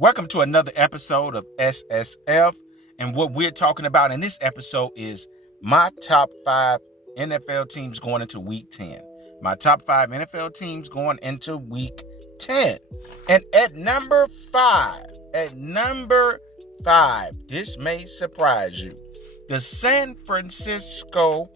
Welcome to another episode of SSF. And what we're talking about in this episode is my top 5 NFL teams going into week 10. My top 5 NFL teams going into week 10. And at number 5, this may surprise you. The San Francisco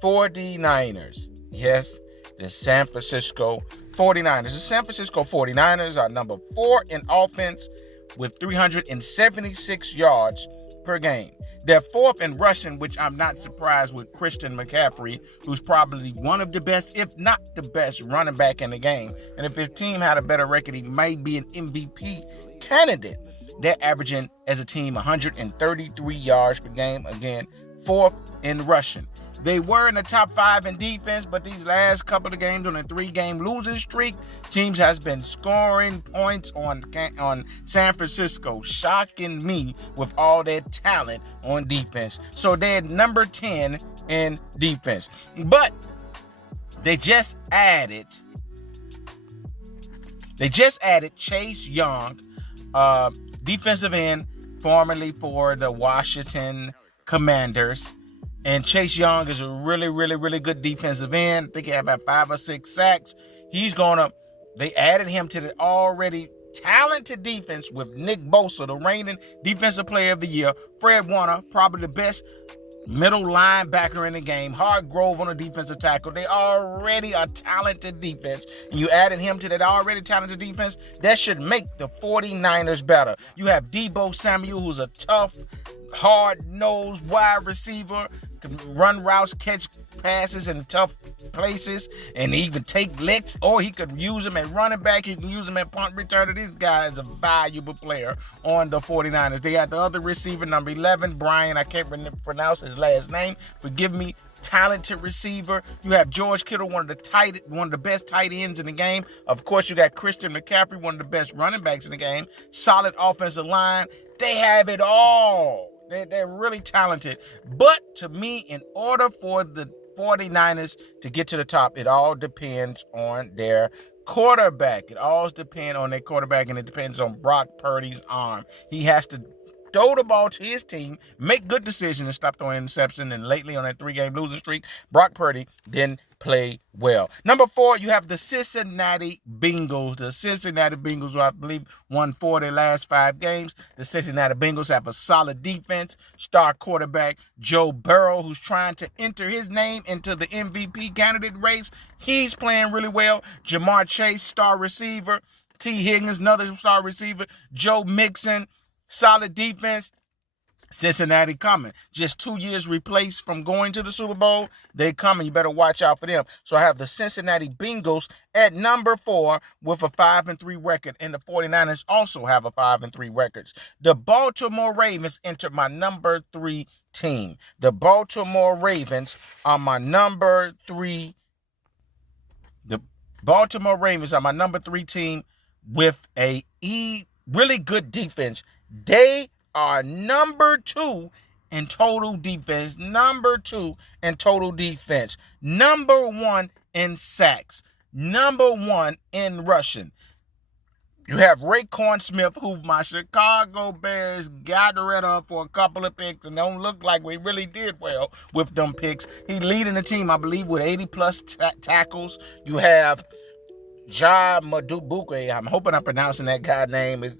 49ers. Yes, the San Francisco 49ers. The San Francisco 49ers are number 4 in offense with 376 yards per game. They're 4th in rushing, which I'm not surprised with Christian McCaffrey, who's probably one of the best, if not the best, running back in the game. And if his team had a better record, he might be an MVP candidate. They're averaging, as a team, 133 yards per game. Again, 4th in rushing. They were in the top 5 in defense, but these last couple of games on a 3-game losing streak, teams has been scoring points on San Francisco, shocking me with all their talent on defense. So they're number 10 in defense. But they just added Chase Young, defensive end, formerly for the Washington Commanders. And Chase Young is a really good defensive end. I think he had about 5 or 6 sacks. They added him to the already talented defense with Nick Bosa, the reigning defensive player of the year. Fred Warner, probably the best middle linebacker in the game. Hargrove on the defensive tackle. They already are talented defense. And you added him to that already talented defense. That should make the 49ers better. You have Deebo Samuel, who's a tough, hard-nosed wide receiver. Can run routes, catch passes in tough places, and even take licks. Or he could use him at running back. He can use him at punt returner. This guy is a valuable player on the 49ers. They got the other receiver, number 11, Brian. I can't pronounce his last name. Forgive me. Talented receiver. You have George Kittle, one of the best tight ends in the game. Of course, you got Christian McCaffrey, one of the best running backs in the game. Solid offensive line. They have it all. They're really talented. But to me, in order for the 49ers to get to the top, it all depends on their quarterback. It all depends on their quarterback, and it depends on Brock Purdy's arm. He has to throw the ball to his team, make good decisions, and stop throwing interception. And lately on that 3-game losing streak, Brock Purdy didn't play well. Number 4, you have the Cincinnati Bengals. The Cincinnati Bengals, who I believe won 4 of their last 5 games. The Cincinnati Bengals have a solid defense. Star quarterback Joe Burrow, who's trying to enter his name into the MVP candidate race. He's playing really well. Jamar Chase, star receiver. T. Higgins, another star receiver. Joe Mixon, solid defense. Cincinnati coming. Just 2 years replaced from going to the Super Bowl. They coming. You better watch out for them. So I have the Cincinnati Bengals at number 4 with a 5-3 record. And the 49ers also have a 5-3 records. The Baltimore Ravens enter my number 3 team. The Baltimore Ravens are my number 3. The Baltimore Ravens are my number 3 team with a really good defense. They are number 2 in total defense. Number 2 in total defense. Number 1 in sacks. Number 1 in rushing. You have Raekwon Smith, who my Chicago Bears got rid of for a couple of picks, and don't look like we really did well with them picks. He's leading the team, I believe, with 80-plus tackles. You have Ja Madubuike, I'm hoping I'm pronouncing that guy's name, is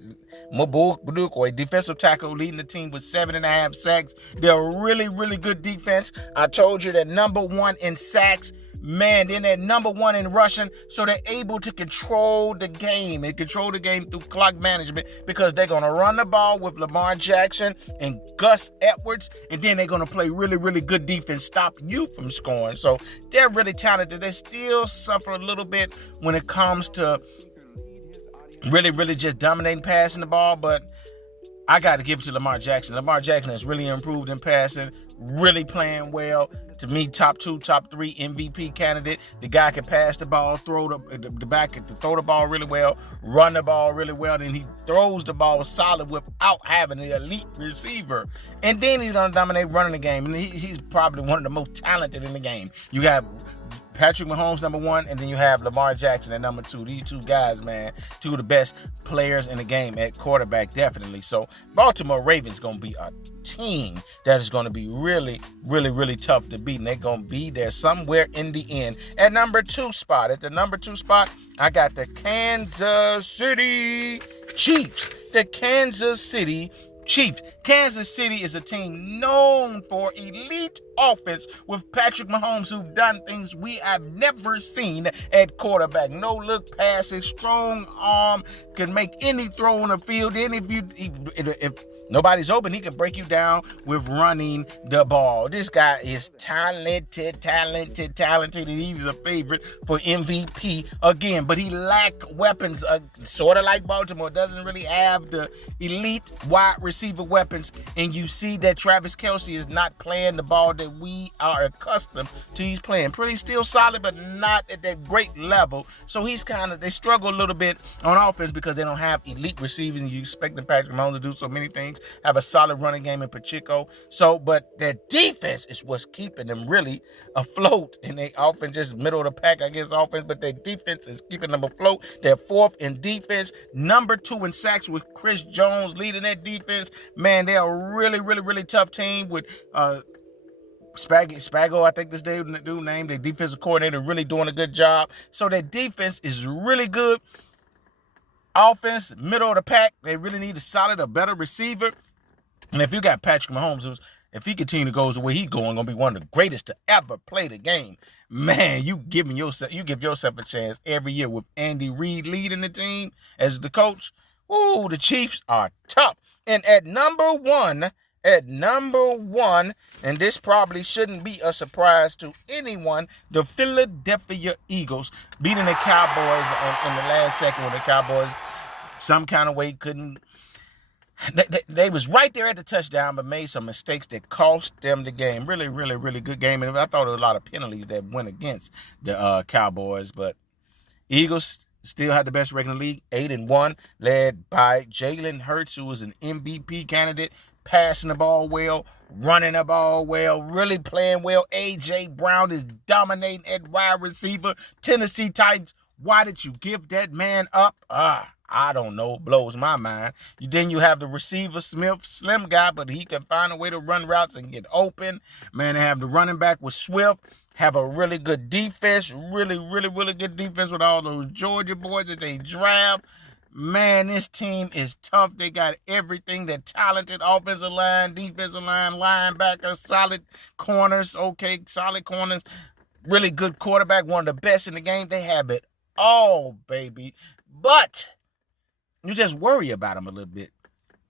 Madubuike, defensive tackle, leading the team with 7.5 sacks. They're a really good defense. I told you they're number 1 in sacks. Man, then they're number 1 in rushing, so they're able to control the game and control the game through clock management because they're going to run the ball with Lamar Jackson and Gus Edwards, and then they're going to play really good defense, stop you from scoring. So they're really talented. They still suffer a little bit when it comes to really just dominating passing the ball, but I got to give it to Lamar Jackson. Lamar Jackson has really improved in passing, really playing well. To me, top 2, top 3 MVP candidate. The guy can pass the ball, throw the back, throw the ball really well, run the ball really well, and he throws the ball solid without having an elite receiver. And then he's going to dominate running the game, and he's probably one of the most talented in the game. You have Patrick Mahomes, number one, and then you have Lamar Jackson at number two. These two guys, man, two of the best players in the game at quarterback, definitely. So Baltimore Ravens going to be a team that is going to be really, really, really tough to beat, and they're going to be there somewhere in the end. At number two spot, I got the Kansas City Chiefs. The Kansas City Chiefs. Kansas City is a team known for elite offense with Patrick Mahomes, who've done things we have never seen at quarterback. No look passes, strong arm, can make any throw on the field. If nobody's open, he can break you down with running the ball. This guy is talented. He's a favorite for MVP again, but he lacks weapons, sort of like Baltimore. Doesn't really have the elite wide receiver weapons, and you see that Travis Kelce is not playing the ball that we are accustomed to. He's playing pretty still solid, but not at that great level. So they struggle a little bit on offense because they don't have elite receivers, and you expect Patrick Mahomes to do so many things, have a solid running game in Pacheco. But their defense is what's keeping them really afloat, and they offense just middle of the pack, I guess, offense, but their defense is keeping them afloat. They're fourth in defense, number 2 in sacks with Chris Jones leading that defense. Man, they're a really, really, really tough team with Spago, I think this dude named, their defensive coordinator, really doing a good job. So their defense is really good. Offense, middle of the pack. They really need a better receiver. And if you got Patrick Mahomes, if he continues to go the way he's going to be one of the greatest to ever play the game. Man, you give yourself a chance every year with Andy Reid leading the team as the coach. Ooh, the Chiefs are tough. And at number one, and this probably shouldn't be a surprise to anyone, the Philadelphia Eagles beating the Cowboys in the last second when the Cowboys some kind of way couldn't. They was right there at the touchdown, but made some mistakes that cost them the game. Really, really, really good game. And I thought there was a lot of penalties that went against the Cowboys, but Eagles still had the best record in the league, 8-1, led by Jalen Hurts, who was an MVP candidate, passing the ball well, running the ball well, really playing well. A.J. Brown is dominating at wide receiver. Tennessee Titans, why did you give that man up? I don't know. Blows my mind. Then you have the receiver, Smith, slim guy, but he can find a way to run routes and get open. Man, they have the running back with Swift. Have a really good defense. Really, really, really good defense with all those Georgia boys that they draft. Man, this team is tough. They got everything. They're talented. Offensive line, defensive line, linebackers, solid corners. Okay, solid corners. Really good quarterback. One of the best in the game. They have it all, baby. But you just worry about them a little bit.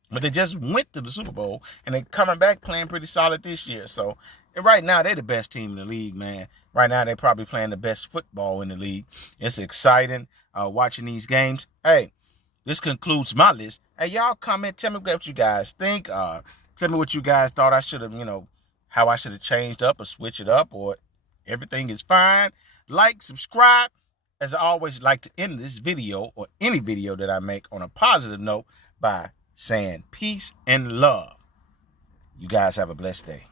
But they just went to the Super Bowl, and they're coming back playing pretty solid this year. So right now, they're the best team in the league, man. Right now, they're probably playing the best football in the league. It's exciting watching these games. Hey, this concludes my list. Hey, y'all comment. Tell me what you guys think. Tell me what you guys thought I should have, how I should have changed up or switch it up, or everything is fine. Like, subscribe. As I always like to end this video or any video that I make on a positive note by saying peace and love. You guys have a blessed day.